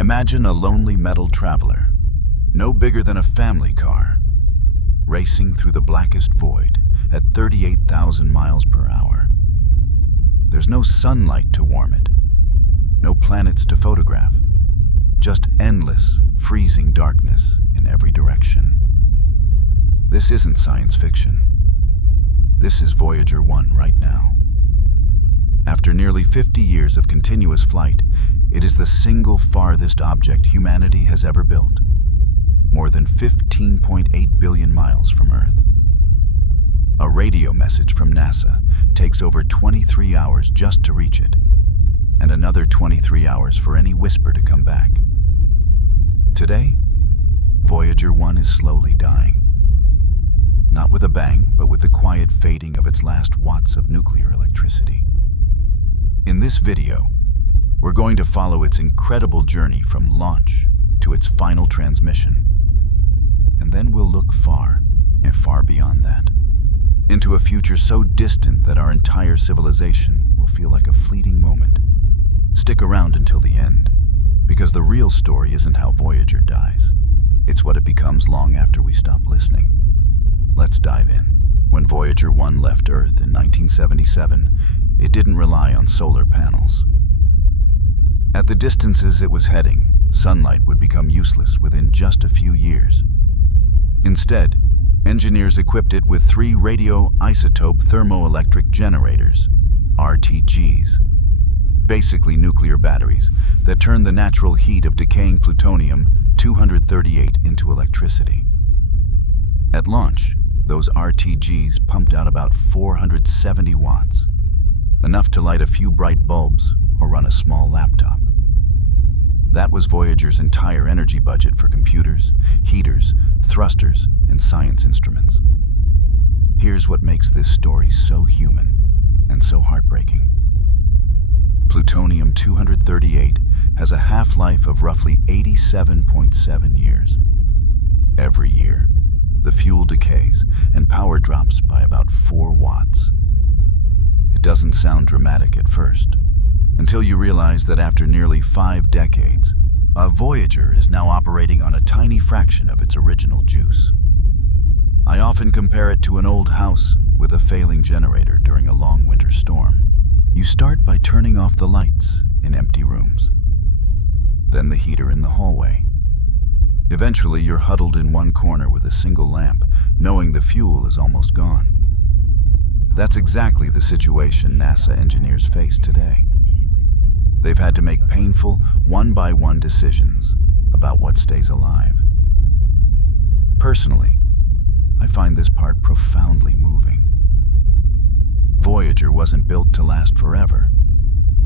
Imagine a lonely metal traveler, no bigger than a family car, racing through the blackest void at 38,000 miles per hour. There's no sunlight to warm it, no planets to photograph, just endless, freezing darkness in every direction. This isn't science fiction. This is Voyager 1 right now. After nearly 50 years of continuous flight, it is the single farthest object humanity has ever built, more than 15.8 billion miles from Earth. A radio message from NASA takes over 23 hours just to reach it, and another 23 hours for any whisper to come back. Today, Voyager 1 is slowly dying. Not with a bang, but with the quiet fading of its last watts of nuclear electricity. In this video, we're going to follow its incredible journey from launch to its final transmission. And then we'll look far, and far beyond that, into a future so distant that our entire civilization will feel like a fleeting moment. Stick around until the end, because the real story isn't how Voyager dies. It's what it becomes long after we stop listening. Let's dive in. When Voyager 1 left Earth in 1977, it didn't rely on solar panels. At the distances it was heading, sunlight would become useless within just a few years. Instead, engineers equipped it with 3 radioisotope thermoelectric generators, RTGs, basically nuclear batteries that turn the natural heat of decaying plutonium-238 into electricity. At launch, those RTGs pumped out about 470 watts, enough to light a few bright bulbs or run a small laptop. That was Voyager's entire energy budget for computers, heaters, thrusters, and science instruments. Here's what makes this story so human and so heartbreaking. Plutonium-238 has a half-life of roughly 87.7 years. Every year, the fuel decays and power drops by about 4 watts. It doesn't sound dramatic at first, until you realize that after nearly 5 decades, a Voyager is now operating on a tiny fraction of its original juice. I often compare it to an old house with a failing generator during a long winter storm. You start by turning off the lights in empty rooms, then the heater in the hallway. Eventually, you're huddled in one corner with a single lamp, knowing the fuel is almost gone. That's exactly the situation NASA engineers face today. They've had to make painful, one-by-one decisions about what stays alive. Personally, I find this part profoundly moving. Voyager wasn't built to last forever.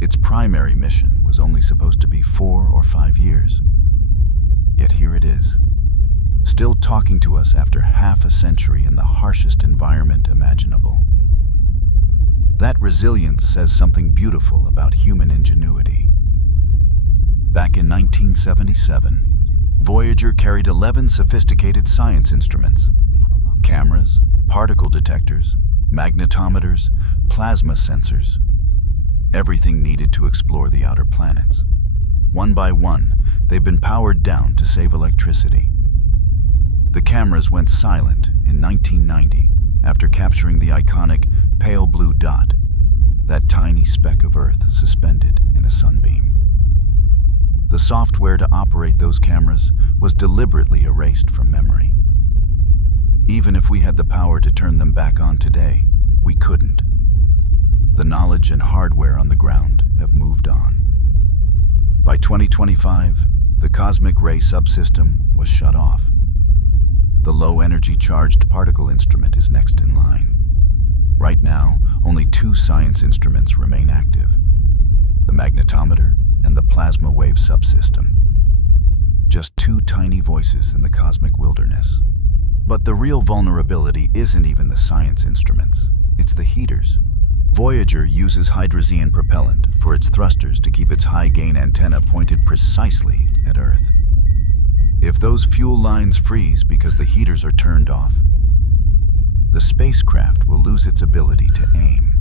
Its primary mission was only supposed to be 4 or 5 years. Yet here it is, still talking to us after half a century in the harshest environment imaginable. That resilience says something beautiful about human ingenuity. Back in 1977, Voyager carried 11 sophisticated science instruments: cameras, particle detectors, magnetometers, plasma sensors, everything needed to explore the outer planets. One by one, they've been powered down to save electricity. The cameras went silent in 1990 after capturing the iconic pale blue dot, that tiny speck of Earth suspended in a sunbeam. The software to operate those cameras was deliberately erased from memory. Even if we had the power to turn them back on today, we couldn't. The knowledge and hardware on the ground have moved on. By 2025, the cosmic ray subsystem was shut off. The low-energy charged particle instrument is next in line. Right now, only 2 science instruments remain active: the magnetometer and the plasma wave subsystem. Just 2 tiny voices in the cosmic wilderness. But the real vulnerability isn't even the science instruments, it's the heaters. Voyager uses hydrazine propellant for its thrusters to keep its high-gain antenna pointed precisely at Earth. If those fuel lines freeze because the heaters are turned off, the spacecraft will lose its ability to aim.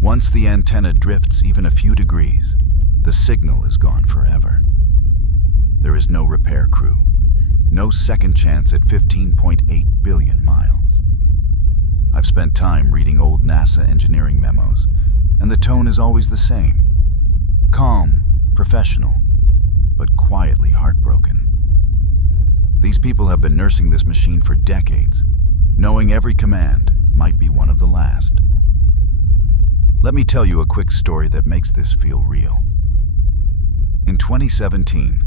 Once the antenna drifts even a few degrees, the signal is gone forever. There is no repair crew. No second chance at 15.8 billion miles. I've spent time reading old NASA engineering memos, and the tone is always the same. Calm, professional, but quietly heartbroken. These people have been nursing this machine for decades, knowing every command might be one of the last. Let me tell you a quick story that makes this feel real. In 2017,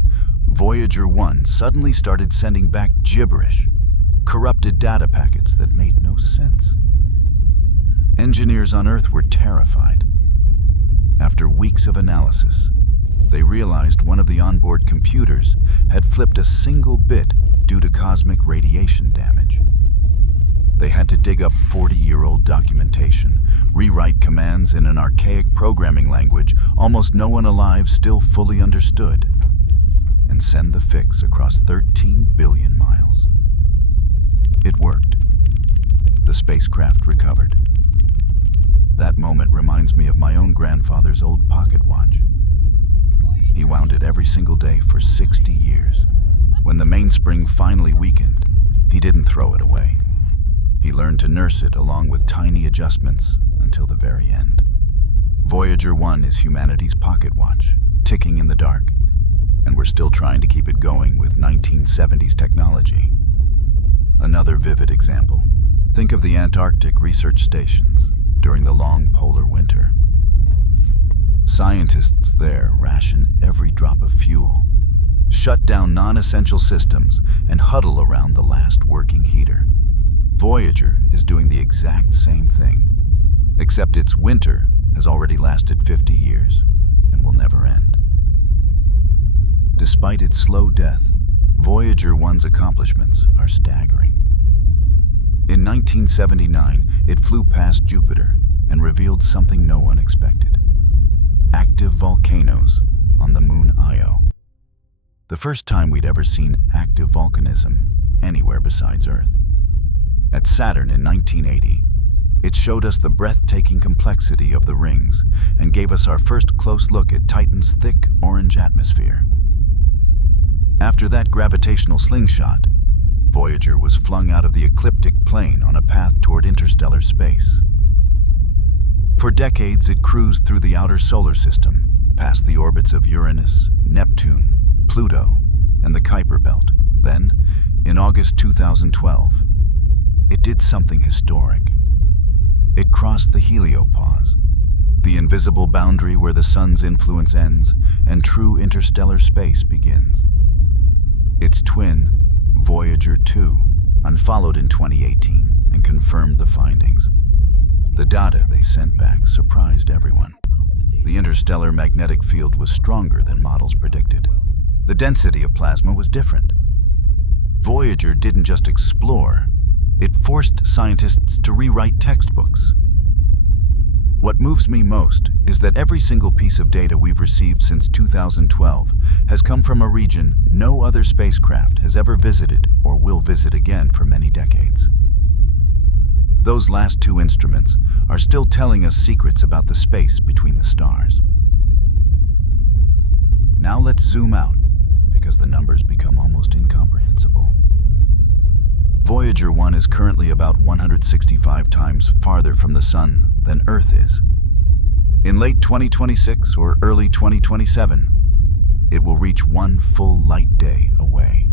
Voyager 1 suddenly started sending back gibberish, corrupted data packets that made no sense. Engineers on Earth were terrified. After weeks of analysis, they realized one of the onboard computers had flipped a single bit due to cosmic radiation damage. They had to dig up 40-year-old documentation, rewrite commands in an archaic programming language almost no one alive still fully understood, and send the fix across 13 billion miles. It worked. The spacecraft recovered. That moment reminds me of my own grandfather's old pocket watch. He wound it every single day for 60 years. When the mainspring finally weakened, he didn't throw it away. He learned to nurse it along with tiny adjustments until the very end. Voyager 1 is humanity's pocket watch, ticking in the dark, and we're still trying to keep it going with 1970s technology. Another vivid example. Think of the Antarctic research stations during the long polar winter. Scientists there ration every drop of fuel, shut down non-essential systems, and huddle around the last working heater. Voyager is doing the exact same thing, except its winter has already lasted 50 years and will never end. Despite its slow death, Voyager 1's accomplishments are staggering. In 1979, it flew past Jupiter and revealed something no one expected: active volcanoes on the moon Io. The first time we'd ever seen active volcanism anywhere besides Earth. At Saturn in 1980, it showed us the breathtaking complexity of the rings and gave us our first close look at Titan's thick orange atmosphere. After that gravitational slingshot, Voyager was flung out of the ecliptic plane on a path toward interstellar space. For decades, it cruised through the outer solar system, past the orbits of Uranus, Neptune, Pluto, and the Kuiper Belt. Then, in August 2012, it did something historic. It crossed the heliopause, the invisible boundary where the sun's influence ends and true interstellar space begins. Its twin, Voyager 2, unfollowed in 2018 and confirmed the findings. The data they sent back surprised everyone. The interstellar magnetic field was stronger than models predicted. The density of plasma was different. Voyager didn't just explore, it forced scientists to rewrite textbooks. What moves me most is that every single piece of data we've received since 2012 has come from a region no other spacecraft has ever visited or will visit again for many decades. Those last two instruments are still telling us secrets about the space between the stars. Now let's zoom out, because the numbers become almost incomprehensible. Voyager 1 is currently about 165 times farther from the Sun than Earth is. In late 2026 or early 2027, it will reach one full light day away,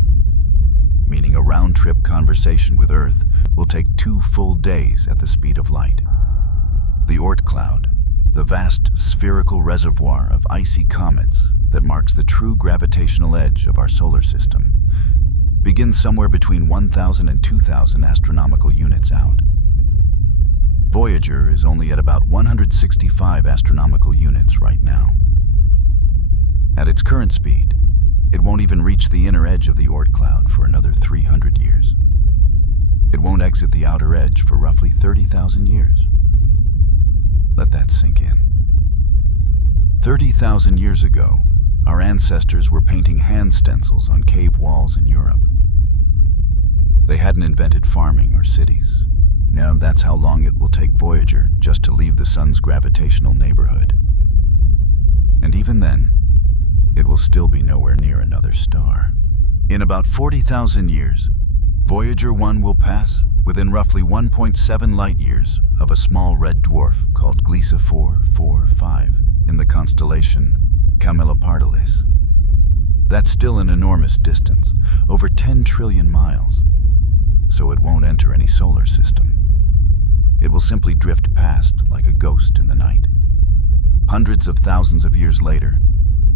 meaning a round-trip conversation with Earth will take 2 full days at the speed of light. The Oort cloud, the vast spherical reservoir of icy comets that marks the true gravitational edge of our solar system, begins somewhere between 1,000 and 2,000 astronomical units out. Voyager is only at about 165 astronomical units right now. At its current speed, it won't even reach the inner edge of the Oort cloud for another 300 years. It won't exit the outer edge for roughly 30,000 years. Let that sink in. 30,000 years ago, our ancestors were painting hand stencils on cave walls in Europe. They hadn't invented farming or cities. Now that's how long it will take Voyager just to leave the sun's gravitational neighborhood. And even then, it will still be nowhere near another star. In about 40,000 years, Voyager 1 will pass within roughly 1.7 light-years of a small red dwarf called Gliese 445 in the constellation Camelopardalis. That's still an enormous distance, over 10 trillion miles, so it won't enter any solar system. It will simply drift past like a ghost in the night. Hundreds of thousands of years later,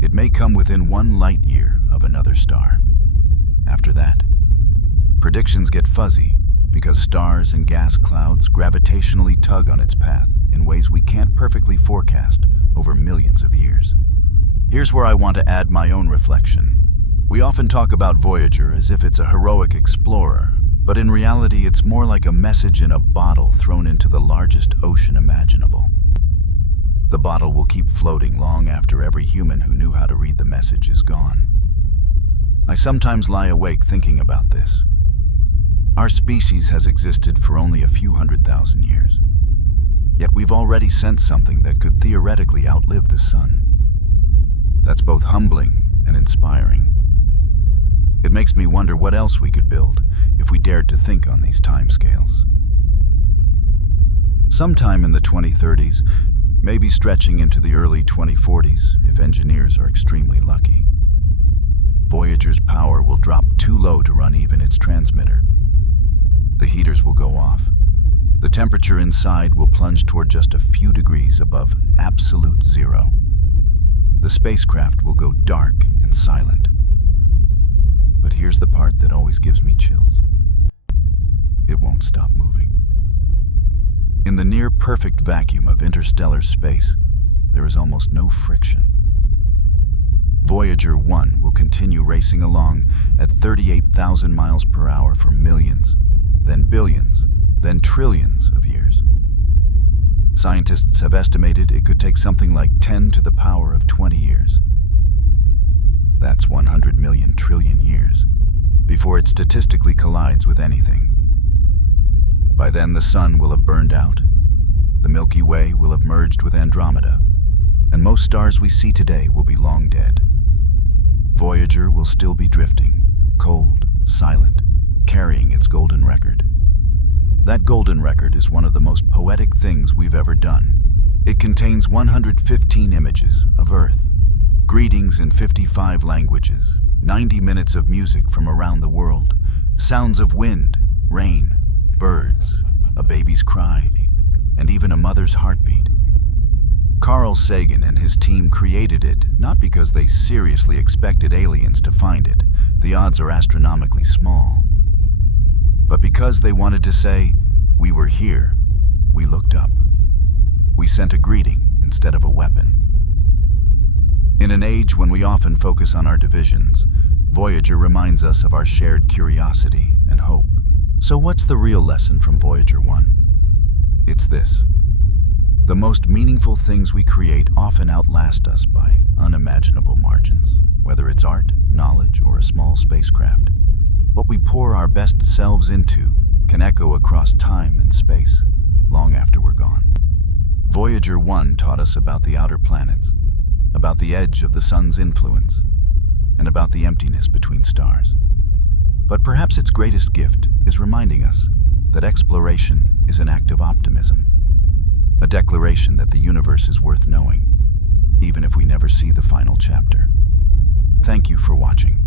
it may come within 1 light-year of another star. After that, predictions get fuzzy because stars and gas clouds gravitationally tug on its path in ways we can't perfectly forecast over millions of years. Here's where I want to add my own reflection. We often talk about Voyager as if it's a heroic explorer, but in reality it's more like a message in a bottle thrown into the largest ocean imaginable. The bottle will keep floating long after every human who knew how to read the message is gone. I sometimes lie awake thinking about this. Our species has existed for only a few 100,000 years. Yet we've already sent something that could theoretically outlive the sun. That's both humbling and inspiring. It makes me wonder what else we could build if we dared to think on these timescales. Sometime in the 2030s, maybe stretching into the early 2040s if engineers are extremely lucky, Voyager's power will drop too low to run even its transmitter. The heaters will go off. The temperature inside will plunge toward just a few degrees above absolute zero. The spacecraft will go dark and silent. But here's the part that always gives me chills. It won't stop moving. In the near-perfect vacuum of interstellar space, there is almost no friction. Voyager 1 will continue racing along at 38,000 miles per hour for millions, then billions, then trillions of years. Scientists have estimated it could take something like 10 to the power of 20 years. That's 100 million trillion years before it statistically collides with anything. By then the sun will have burned out, the Milky Way will have merged with Andromeda, and most stars we see today will be long dead. Voyager will still be drifting, cold, silent, carrying its golden record. That golden record is one of the most poetic things we've ever done. It contains 115 images of Earth, greetings in 55 languages, 90 minutes of music from around the world, sounds of wind, rain, birds, a baby's cry, and even a mother's heartbeat. Carl Sagan and his team created it not because they seriously expected aliens to find it, the odds are astronomically small, but because they wanted to say, "We were here, we looked up. We sent a greeting instead of a weapon." In an age when we often focus on our divisions, Voyager reminds us of our shared curiosity and hope. So what's the real lesson from Voyager 1? It's this. The most meaningful things we create often outlast us by unimaginable margins, whether it's art, knowledge, or a small spacecraft. What we pour our best selves into can echo across time and space, long after we're gone. Voyager 1 taught us about the outer planets, about the edge of the sun's influence, and about the emptiness between stars. But perhaps its greatest gift is reminding us that exploration is an act of optimism, a declaration that the universe is worth knowing, even if we never see the final chapter. Thank you for watching.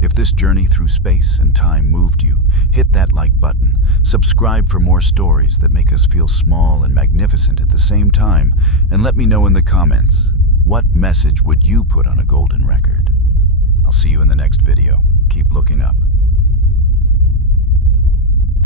If this journey through space and time moved you, hit that like button, subscribe for more stories that make us feel small and magnificent at the same time, and let me know in the comments, what message would you put on a golden record? I'll see you in the next video. Keep looking up.